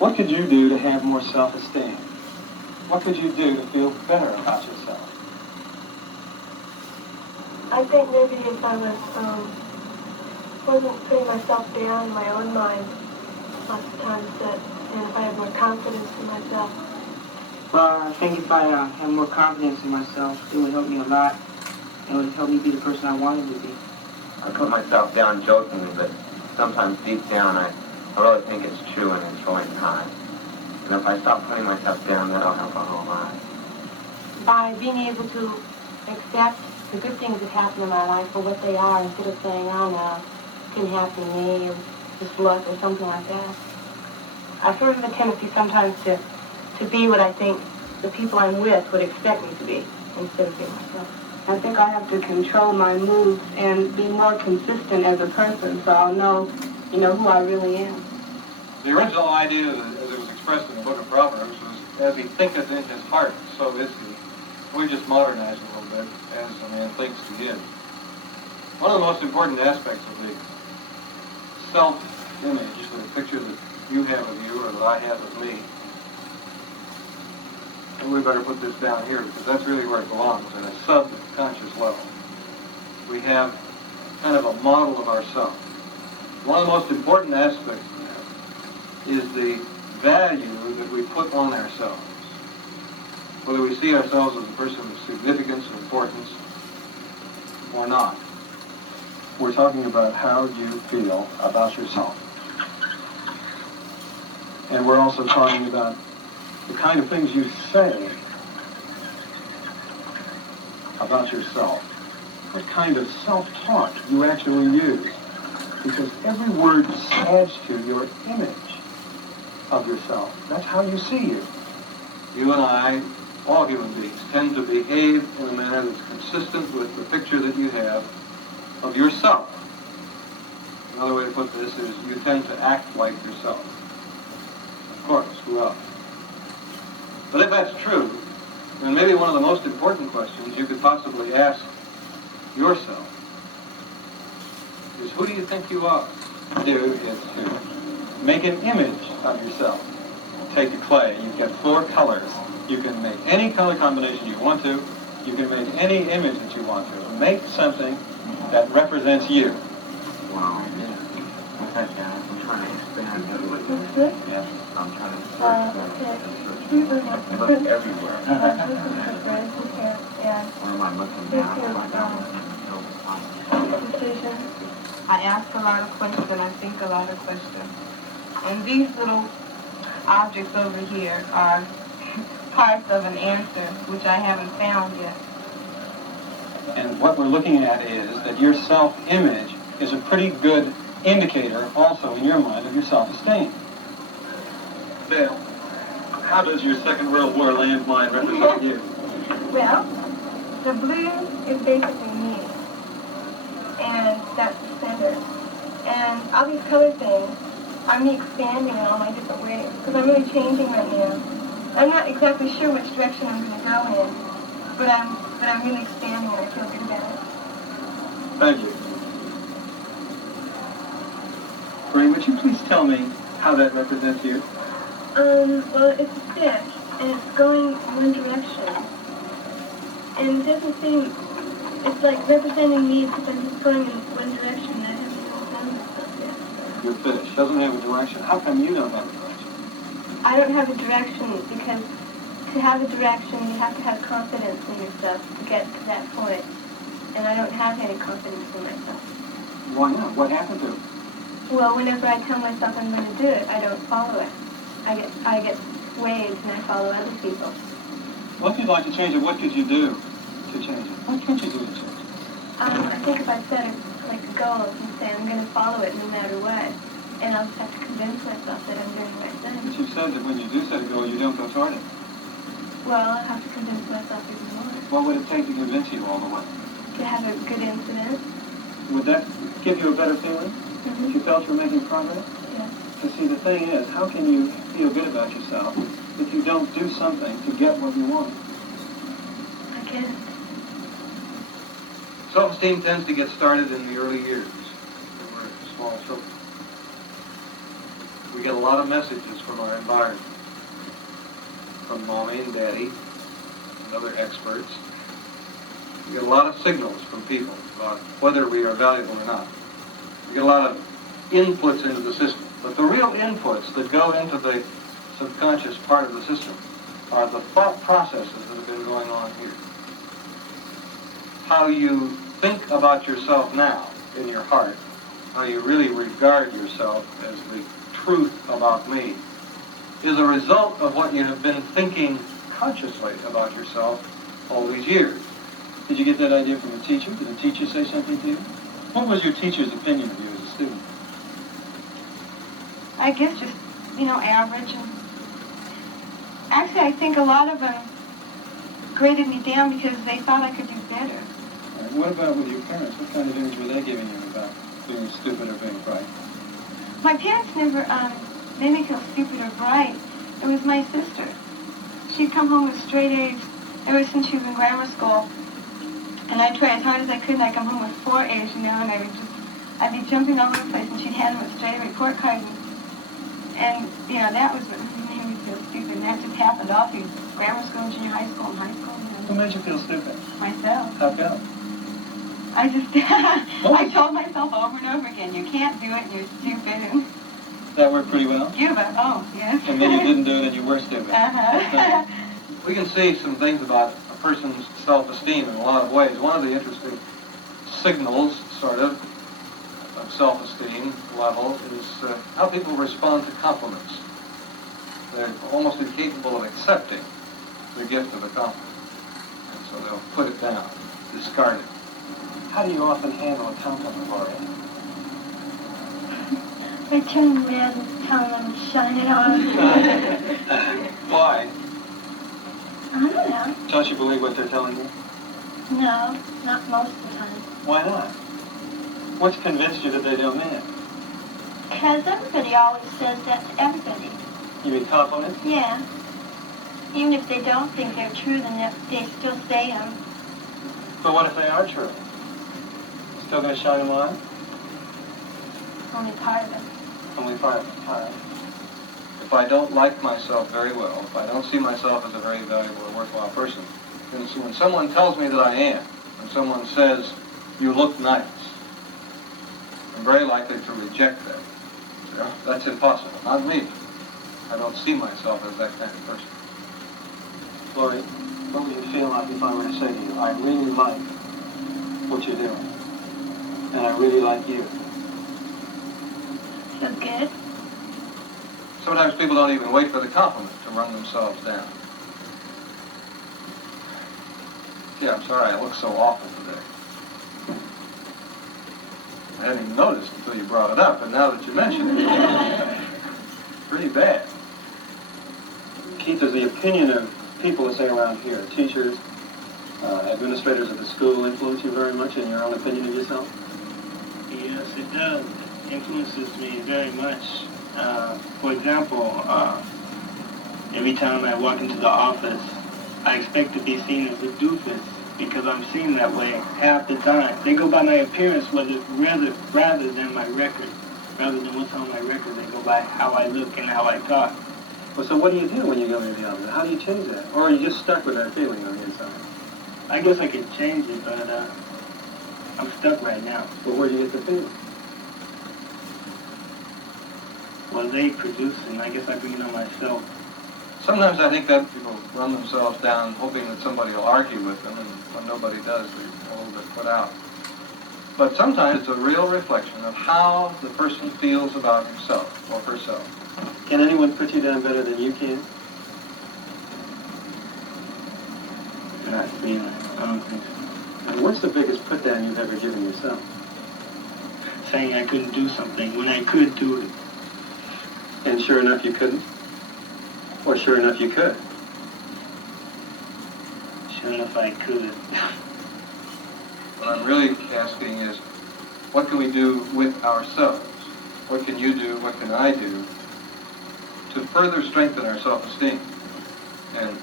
What could you do to have more self-esteem? What could you do to feel better about yourself? I think maybe if I wasn't putting myself down in my own mind lots of times, and if I had more confidence in myself. Well, I think if I had more confidence in myself, it would help me a lot. It would help me be the person I wanted to be. I put myself down jokingly, but sometimes deep down I really think it's true and it's really not. And if I stop putting myself down, that'll help a whole lot. By being able to accept the good things that happen in my life for what they are, instead of saying, oh no, it didn't happen to me, or just luck or something like that. I sort of have a tendency sometimes to be what I think the people I'm with would expect me to be, instead of being myself. I think I have to control my moves and be more consistent as a person, so I'll know, who I really am. The original idea, as it was expressed in the book of Proverbs, was, as he thinketh in his heart, so is he. We just modernized it a little bit, as a man thinks he is. One of the most important aspects of the self-image, the picture that you have of you or that I have of me, and we better put this down here because that's really where it belongs, at a subconscious level. We have kind of a model of ourselves. One of the most important aspects of that is the value that we put on ourselves. Whether we see ourselves as a person of significance or importance or not. We're talking about how you feel about yourself. And we're also talking about the kind of things you say about yourself. What kind of self-talk you actually use. Because every word adds to your image of yourself. That's how you see you. You and I, all human beings, tend to behave in a manner that's consistent with the picture that you have of yourself. Another way to put this is you tend to act like yourself. Of course, who else? But if that's true, then maybe one of the most important questions you could possibly ask yourself is, who do you think you are? Do is to make an image of yourself. Take the clay, you get 4 colors. You can make any color combination you want to. You can make any image that you want to. Make something that represents you. Wow. I'm trying to expand. Yes, I'm trying to look everywhere. Where am I looking now? I ask a lot of questions, I think a lot of questions. And these little objects over here are parts of an answer, which I haven't found yet. And what we're looking at is that your self-image is a pretty good indicator also in your mind of your self-esteem. Dale, how does your Second World War landmine represent you? Well, the blue is basically me, and that's the center. And all these color things are me expanding in all my different ways, because I'm really changing right now. I'm not exactly sure which direction I'm going to go in, but I'm really expanding and I feel good about it. Thank you. Ray, would you please tell me how that represents you? Well, it's a fish, and it's going one direction. And it doesn't seem, it's like representing me because I'm just going in one direction and I haven't really done this stuff yet. Your fish doesn't have a direction. How come you don't have a direction? I don't have a direction because to have a direction, you have to have confidence in yourself to get to that point. And I don't have any confidence in myself. Why not? What happened to it? Well, whenever I tell myself I'm going to do it, I don't follow it. I get swayed and I follow other people. Well, if you'd like to change it, what could you do to change it? What can you do to change it? I think if I set a goal and say I'm going to follow it no matter what, and I'll just have to convince myself that I'm doing the right thing. But you've said that when you do set a goal, you don't go toward it. Well, I'll have to convince myself even more. What would it take to convince you all the way? To have a good incident. Would that give you a better feeling? Mm-hmm. If you felt you're making progress? Yeah. You see, the thing is, how can you feel good about yourself if you don't do something to get what you want? I can't. Self-esteem tends to get started in the early years when we're small children. We We get a lot of messages from our environment, from mommy and daddy and other experts. We get a lot of signals from people about whether we are valuable or not. We get a lot of inputs into the system. But the real inputs that go into the subconscious part of the system are the thought processes that have been going on here. How you think about yourself now in your heart, how you really regard yourself as the truth about me, is a result of what you have been thinking consciously about yourself all these years. Did you get that idea from a teacher? Did a teacher say something to you? What was your teacher's opinion of you as a student? I guess just, average. And actually, I think a lot of them graded me down because they thought I could do better. All right, what about with your parents? What kind of image were they giving you about being stupid or being bright? My parents never made me feel stupid or bright. It was my sister. She'd come home with straight A's ever since she was in grammar school. And I'd try as hard as I could, and I'd come home with 4 A's, and I'd be jumping all over the place, and she'd hand them a straight A report card. And that was what made me feel stupid. And that just happened all through grammar school, junior high school, and high school. Who made you feel stupid? Myself. How come? I told myself over and over again, you can't do it, you're stupid. And That worked pretty well? yes. And then you didn't do it and you were stupid. Uh-huh. We can see some things about a person's self-esteem in a lot of ways. One of the interesting signals, sort of self-esteem level is how people respond to compliments. They're almost incapable of accepting the gift of a compliment. And so they'll put it down, discard it. How do you often handle a compliment, Laurie? I turn red and tell them to shine it on. Why? I don't know. Don't you believe what they're telling you? No, not most of the time. Why not? What's convinced you that they don't mean it? Because everybody always says that to everybody. You mean compliments? Yeah. Even if they don't think they're true, then they still say them. But what if they are true? Still going to shine them on? Only part of it. Only part of the time. If I don't like myself very well, if I don't see myself as a very valuable or worthwhile person, then when someone tells me that I am, when someone says, you look nice, I'm very likely to reject that. That's impossible. Not me. I don't see myself as that kind of person. Laurie, what would you feel like if I were to say to you, I really like what you're doing, and I really like you? Feel good? Sometimes people don't even wait for the compliment to run themselves down. Yeah, I'm sorry I look so awful today. I hadn't even noticed until you brought it up, and now that you mention it, pretty bad. Keith, is the opinion of people, let's say around here, teachers, administrators at the school, influence you very much in your own opinion of yourself? Yes, it does. It influences me very much. For example, every time I walk into the office, I expect to be seen as a doofus because I'm seen that way half the time. They go by my appearance rather than my record. Rather than what's on my record, they go by how I look and how I talk. Well, so what do you do when you go into the office? How do you change that? Or are you just stuck with that feeling on the inside? I guess I could change it, but I'm stuck right now. But where do you get the feeling? Well, they produce it, and I guess I bring it on myself. Sometimes I think that people run themselves down hoping that somebody will argue with them, and when nobody does, they're a little bit put out. But sometimes it's a real reflection of how the person feels about himself or herself. Can anyone put you down better than you can? Not really. I don't think so. And what's the biggest put down you've ever given yourself? Saying I couldn't do something when I could do it. And sure enough, you couldn't? Or sure enough, you could? Sure enough, I could. What I'm really asking is, what can we do with ourselves? What can you do? What can I do to further strengthen our self-esteem and